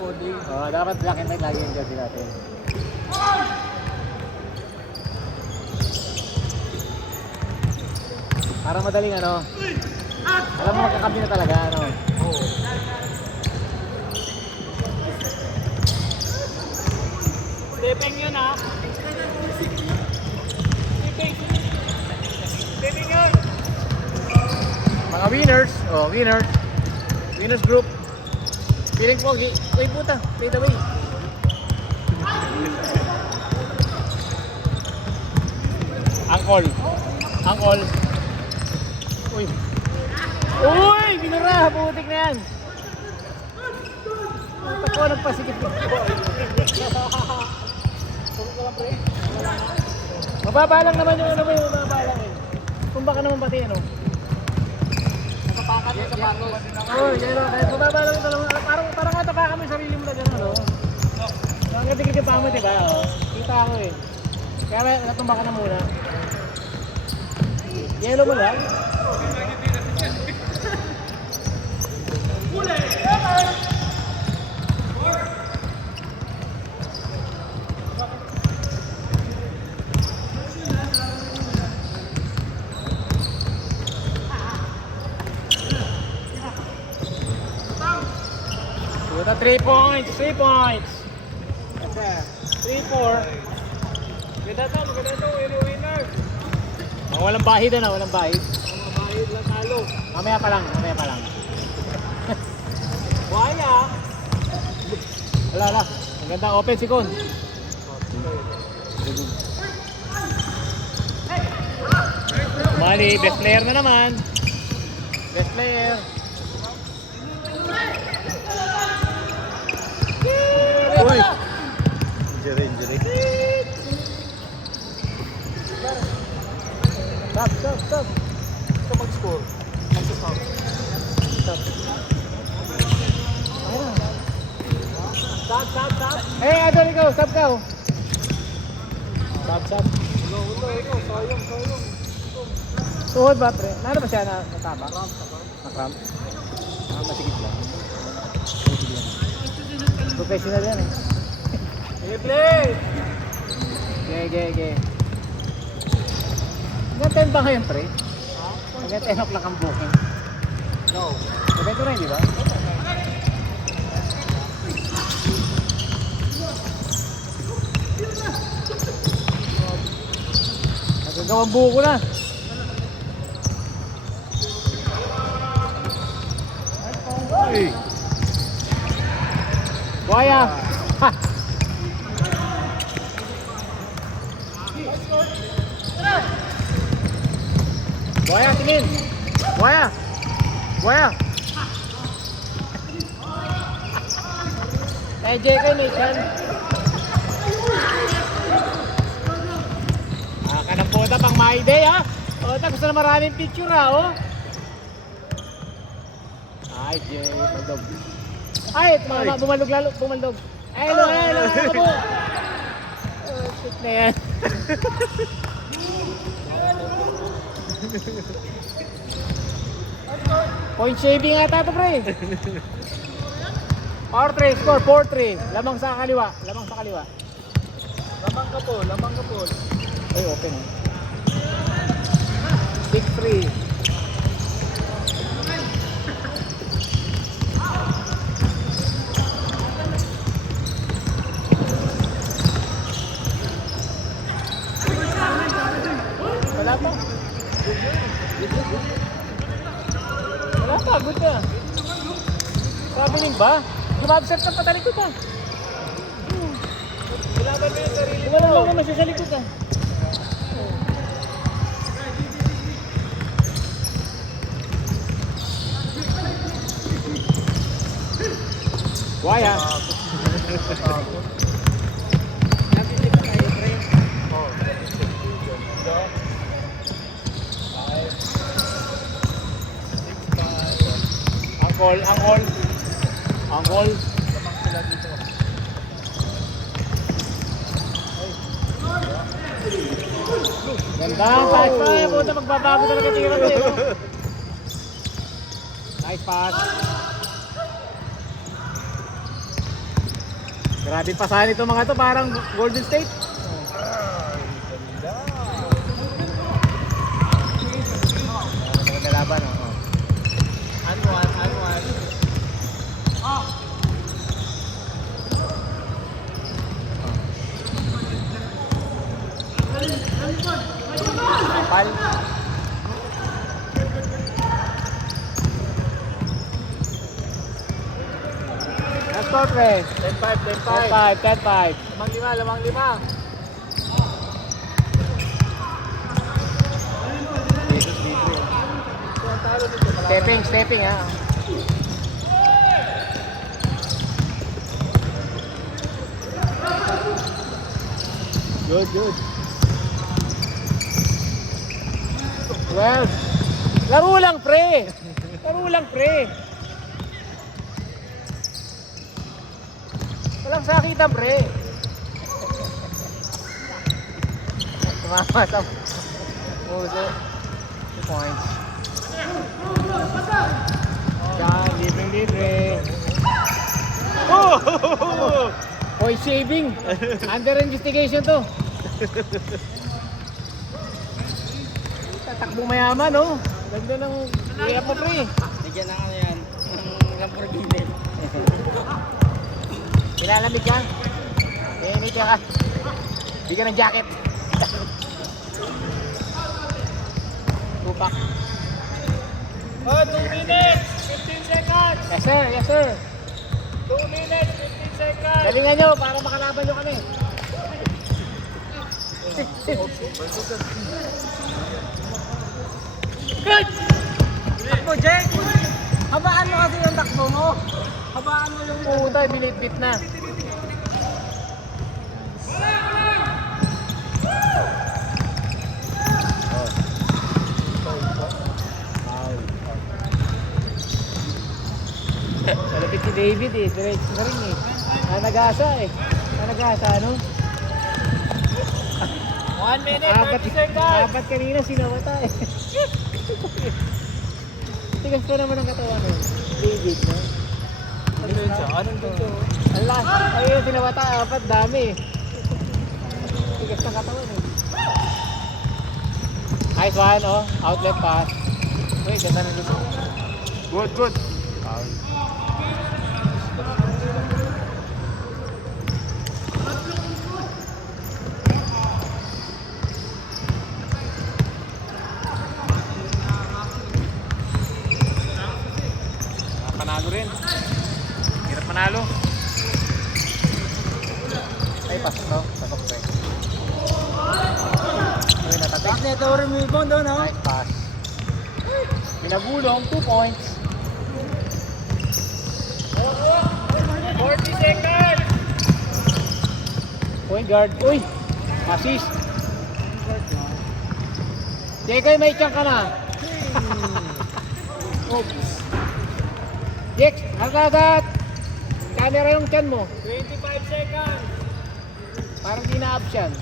coding. Dapat black and white lagi yung jersey natin. Para madaling ano. Alam mo magkakampi na talaga ano. Oo. Stepeng yun ha. Stepeng yun. Mga winners, winners. Winners group. Feeling pogi. Uy puta, fade away. Angkol. Angkol. Uy. Uy, binura, putik na yan. Tako nagpasikip. Mababalang naman yung ano mo yung mababalang eh. Kung baka naman pati ano. Nakapakan yung sapatos. Yan o. Kahit mababalang ito lang. Parang matapakan mo yung sarili mo na gano'n, no? Ang gatigil yung pamo, diba? Kita ako eh. Kaya natumba ka na muna. Yellow mo lang. Puta, 3 points, 3 points. 3-4. Maganda to, winner. Walang bahid na, walang bahid. Mga bahid lang talo. Mamaya pa lang, mamaya pa lang. Buhaya. Wala. Ang ganda, open si Kon. Mali, best player na naman. Best player. Uy! Injury. Stop. Ito mag-score. Mag-stop. Stop. Adol, ikaw, stop ka. Stop. Ulo. Sayang. Tuhod ba, pre? Nano ba siya natama? Nakram? Masigit lang. Professional yan eh. Play! Okay. Hanggang 10 ba ngayon, pre? Hanggang 10 o'clock ang booking. No. Evento na yun, di ba? Nagagawang buko na. Hey. Buhaya. Ha. Buhaya, tingin. Buhaya. JK Nation. Ka ng puta pang my day ha. Gusto na maraming picture ha. Ay, Jay, bumaldog. Ay, bumaldog. Ay, hello po. Shit na yan. Point shaving ata ito, pre. Power 3, score 4-3. Lamang sa kaliwa. Lamang ka po. Ay, open eh. 6-3. Wala pa, good ka. Sabi niyo ba? Lumabsert ka patalikod ka. Kailangan mo yung sarili mo. Wala lang naman siya sa likod ka. Waya. Angkol. Lamang sila dito. Ganda, pass pa eh. Puta, magbabago talaga tira ko eh. Nice pass. Grabe pasahan ito mga to, parang Golden State. Maganda laban, oh. Anwan. Kapal. Last score, pre. 10-5. 10-5. Lamang lima. Jesus, dito. So, ang talo nito, malaman. Stepping, ha. Good. 12. Laro lang, pre. Walang sakitan, pre. Tumama sa puso. 2 points. Yan, libre. Oh! Point shaving. Under investigation to. Tatakbong mayaman, oh. Ganda ng layup mo, pre. Bigyan na ano yan. Lamborghini. Nilalamig ka? Hindi ka. Bigyan ng jacket. Tupak. Oh, 2 minutes. 15 seconds. Yes, sir. 2 minutes. 15 seconds. Galingan nyo para makalaban nyo kami. Good! Takbo, Jake! Habaan mo kasi yung takbo mo. Habaan mo yung... Puta, binitbit na. Malapit si David eh, diretso na rin eh. Nagasa, ano? 1 minute, 30 seconds. Apat kanina sinawata eh. Tigas pa naman ang katawan eh. David, no? Anong dito? Ang last, ayun, sinawata, apat, dami eh. Tigas ng katawan eh. Nice one, oh. Outlet pass. Uy, ganda ng gusto. Good. Panalo rin. Hirap manalo. Ay, pasok to. Pasok to. Ay, natatik. Back net over mo yung doon, no? Nice pass. Pinagulong, 2 points. 40 seconds. Point guard. Uy! Assist. Jekay, may chunk ka na. Oops. Jek, agad. Camera yung chan mo. 25 seconds. Parang di na-option.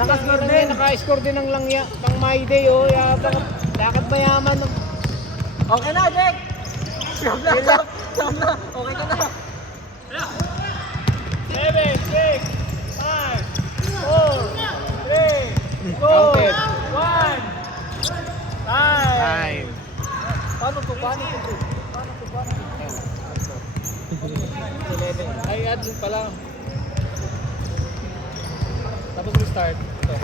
Naka-score din. Naka-score din ng langya. Pang my day, oh. Lakad mayaman. Okay na, Jake. Stop na. Okay ka na. 7, 6, 5, 4, 3, 2, 1. Counted. Time. Paano to? 11. Ay, add yun pala. Tapos restart. Ito.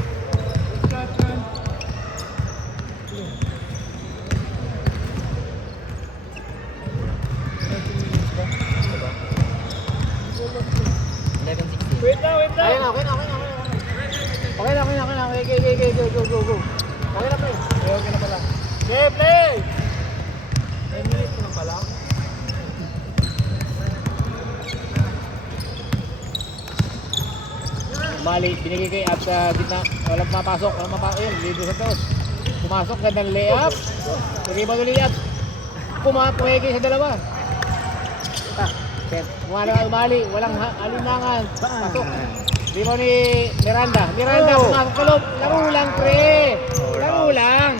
Wait na. Ayun na, okay na. Okay na. Go. Okay na, pre. Okay na pala. Okay, play! 10 minutes na pala. Mali, binigay kay Ab sa gitna. Walang mapasok. Ayun, lido sa taos. Pumasok, gandang layup. Sige ba ulit Ab? Pumapumigay sa dalawa. Umali, walang alinangan. Pasok. Di mo ni Miranda. Pumasok ka loob. Laro lang, pre. Laro lang.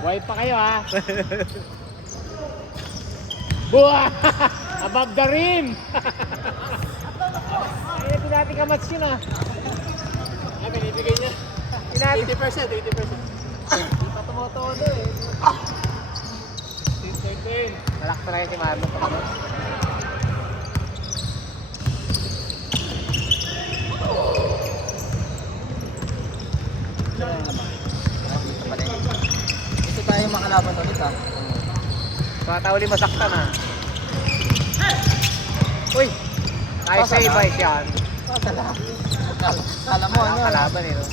White pa kayo ha. Buah! Above the rim! Ay, pinati ka match yun ah. Ay, binibigay niya. 80%, 80%. Hindi pa tumutodo eh. 10. Malak try si Marlon. Gusto tayo makalaban ulit ha. Matawali masaktan ha. Uy! Ay, sa iba yan. Kala mo ano? Kalaban eh. No?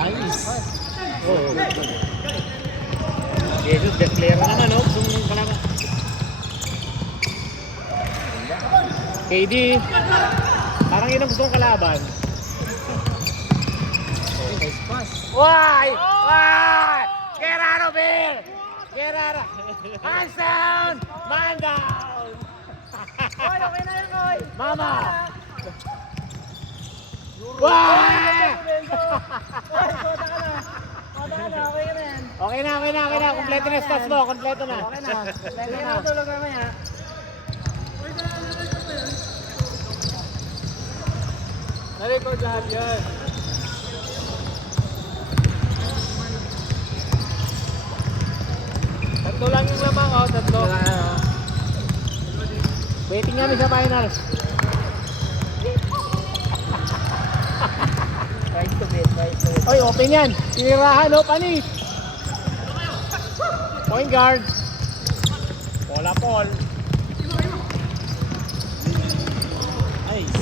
Nice. Oh, Jesus, best player na naman, no? Kung kalaban. KD, parang yun ang gusto kong kalaban. Nice pass. Why? Why? Get out of here! Get out of hands down! Man down! Oy, okay na yan, Oy. Mama! Why? Okay na. Kompleto na stats mo. Kompleto na. Okay na. Lagyan na tulog mamaya. Na-record lahat yan. Tatlo lang yung lamang, oh. Tatlo. Waiting namin sa finals. Right to bed. Oy, open yan. Tinirahan, oh. Panis. Point guard. Bola Paul. Nice.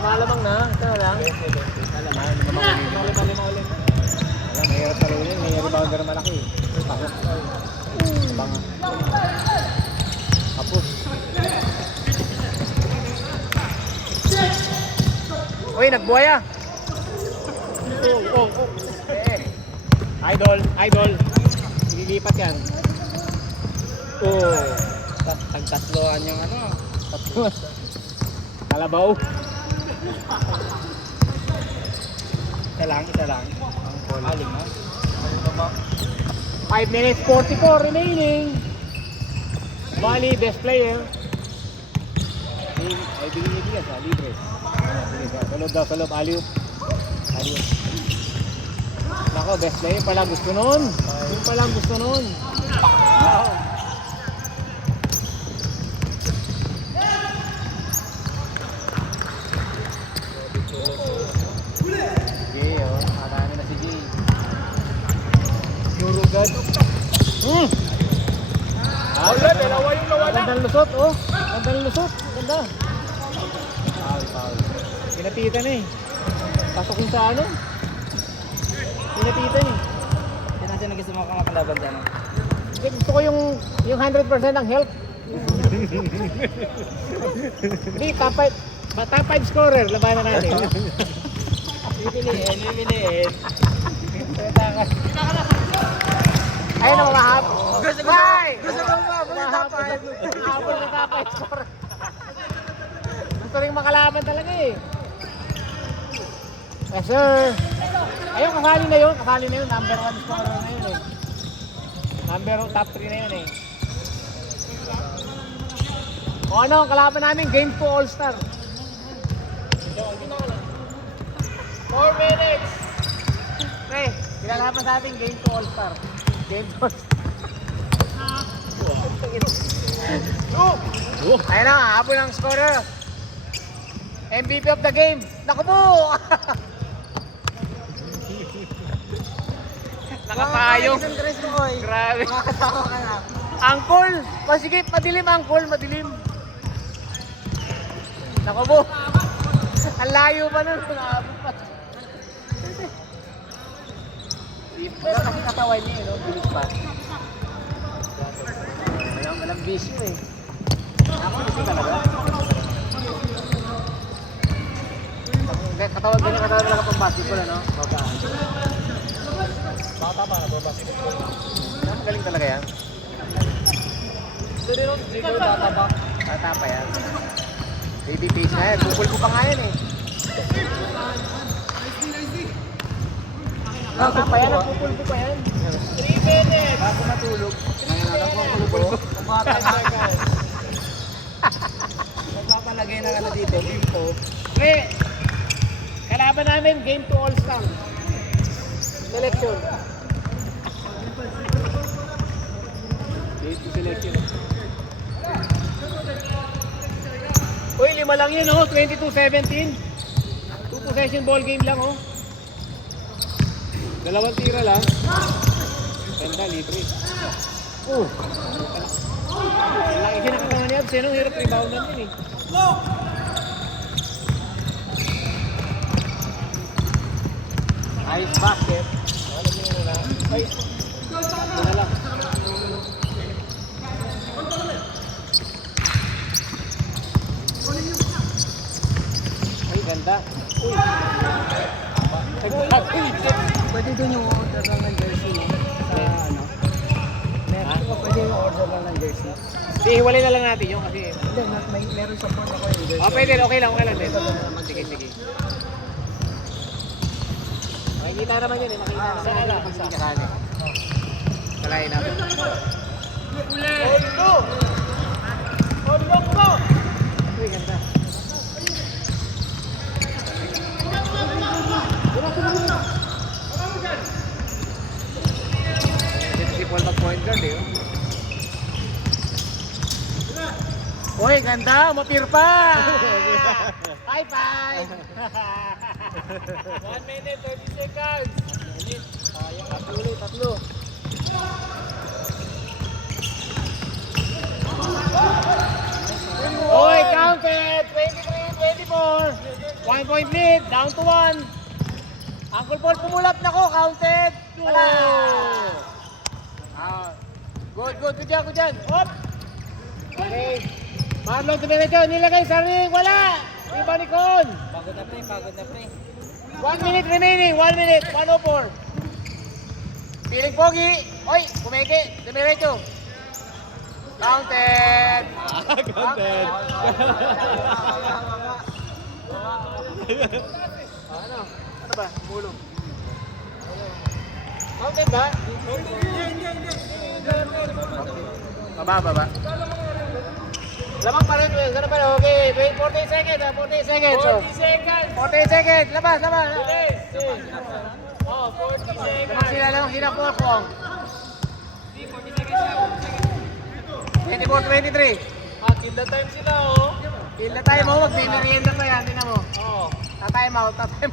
Lumalamang na. Ito lang. Lima ulit. Alam, mahirap pa rin yun. May rebounder malaki. Banga. Kapos. Uy, nagbuhaya. Oh. Idol. Ililipat yan. Oh. Tagtatloan yung ano. Kalabaw. Isa lang. Ang aling ha. 5 minutes 44 remaining. Bali, best player. Ay, binibigyan sa libre. Sa loob, alley-oop. Nako, best player pala gusto nun. Yung palang gusto nun. Sige, oh. Marami na si G. Surugad. Wala, dalawa yung nawala. Gandang lusot, oh. Ganda. Foul. Pinapitan eh. Pasok yung sa ano. Pinapitan eh. Hindi natin na gusto makakalaban dyan. Gusto ko yung 100% ng health. Hindi, top 5 scorer. Labanan natin. Pipiliin. Ayun na mahap. Gusto ko ba? Habol na top 5 scorer. Gusto rin makalaban talaga eh. Yes sir. Ayun, kasali na yun. Number 1 scorer na yun eh. Top 3 na yun eh. O ano, kalaban namin, Game 2 All-Star. 4 minutes. Pre, kinalaban sa ating Game 2 All-Star. Game 2 All-Star. Ayun na, habol ang scorer. MVP of the game. Naku po! Nakapayong. Grabe. Nakakatawa ka na. Angkol! Masigit, madilim angkol, madilim. Naku po! Ang layo pa nun. Naabot pa. Pero kasi katawan niya, no? Bilis pa. Walang bisyo eh. Ako bisyo talaga. Katawan talaga pang basketball, ano? Bata pa na po basketball. Galing talaga yan. Ito din yung dribble bata pa. Bata pa yan. Baby face na yan. Bukol ko pa nga yan eh. Nasa pa yan, nagpupulpo pa yan. 3 minutes. Bago matulog. 3 minutes. Magpapalagay na ka na dito, bimpo. Pre, kalaban namin, game to all star. Selection. Game to selection. Uy, 5 lang yun, oh. 22-17. 2 possession ball game lang, oh. 2 tira lang. Ganda, libre. Oh. Laki kinakatangan niya. Sinong hirap rebound namin, eh. Nice basket. Ay, ito na lang. Ay, ganda. Uy. Pwede din yung order lang ng jersey, no? Sa ano? Pwede yung order lang ng jersey. Di, hiwalay na lang natin yun kasi. Hindi, meron support ako yung jersey. Oh, pwede. Okay lang din. Sige, sige. Makikita naman yun eh. Makikita naman. Saan lang? Saan? Kalahin natin. Hold mo! Hold mo! Uy, ganda. Si Paul mag-point guard eh. Uy, ganda! Mapir pa! High five! 1 minute, 30 seconds. Tatlo. Uy, counted! 23-24. 1 point lead, down to 1. Uncle Paul pumulap na ko, counted. Wala. Good. Good dyan. Hop. Okay. Marlon Tumirecho, nilagay sa ring. Wala. Iba ni Con. Pagod na pre. 1 minute remaining. 1 minute. 1:04. Piling pogi. Oy, kumeke. Tumirecho. Counted. Counted. Ano ba? Mulong. Counted ba? Hindi. Baba. Lamang pa rin. Sana pa rin. Okay. Wait, 40 seconds. 40 seconds. 40 seconds. Labas. Oh, 40 seconds. Lamang sila po ako. 24-23. Kill the time sila, oh. Kill the time mo. Mag-merienda pa yan. Tingnan mo. Oo. Tatime out pa yan.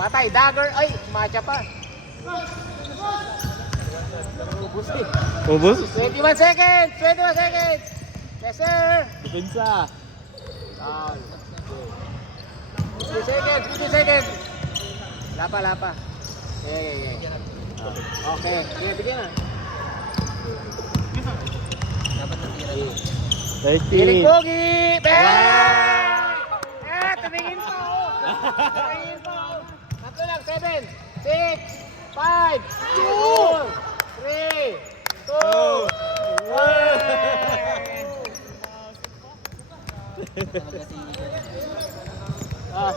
Patay. Dagger. Ay, matcha pa. Ubus? 21 seconds! Yes, sir! Depensa. 50 seconds! Lapa. Okay. Sige, bigyan na. Piling 30. pogi! Bang! Tumingin pa, oh! Tatlo lang, 7, 6, 5, 4, 3, 2, 1!